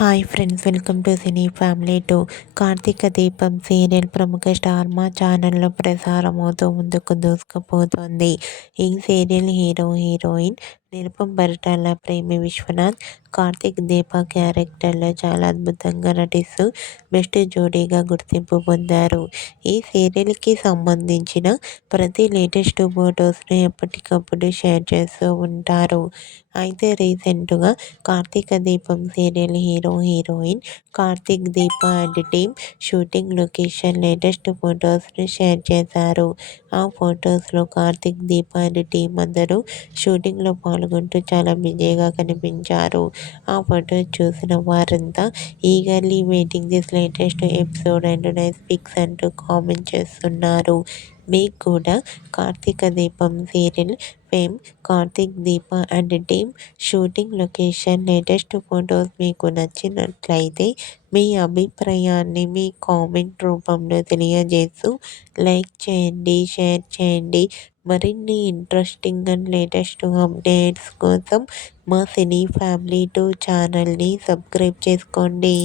Hi friends, welcome to cine family 2. Karthika Deepam serial ప్రముఖ star మా ఛానల్లో ప్రసారమవుతూ ముందుకు దూసుకుపోతోంది. ఈ సీరియల్ హీరోయిన్ నిరుపం పరిటాల, ప్రేమి విశ్వనాథ్, కార్తీక్ దీప క్యారెక్టర్లో చాలా అద్భుతంగా నటిస్తూ బెస్ట్ జోడీగా గుర్తింపు పొందారు. ఈ సీరియల్కి సంబంధించిన ప్రతి లేటెస్ట్ ఫొటోస్ను ఎప్పటికప్పుడు షేర్ చేస్తూ ఉంటారు. అయితే రీసెంట్గా Karthika Deepam serial heroine Karthik Deepa and team shooting location latest ఫొటోస్ను షేర్ చేశారు. ఆ ఫొటోస్లో కార్తీక్ దీప అండ్ టీమ్ అందరూ షూటింగ్లో పాల్గొంటూ చాలా బిజీగా కనిపించారు. ఆ ఫొటోస్ చూసిన వారంతా eagerly waiting this latest episode and nice pics అంటూ కామెంట్ చేస్తున్నారు. మీకు కూడా Karthika Deepam serial fame Karthik Deepa and team shooting location latest photos మీకు నచ్చినట్లయితే మీ అభిప్రాయాన్ని మీ కామెంట్ రూపంలో తెలియజేస్తూ లైక్ చేయండి, షేర్ చేయండి. మరిన్ని ఇంట్రెస్టింగ్ అండ్ లేటెస్ట్ అప్డేట్స్ కోసం మా సినీ ఫ్యామిలీ 2 ఛానల్ని సబ్స్క్రైబ్ చేసుకోండి.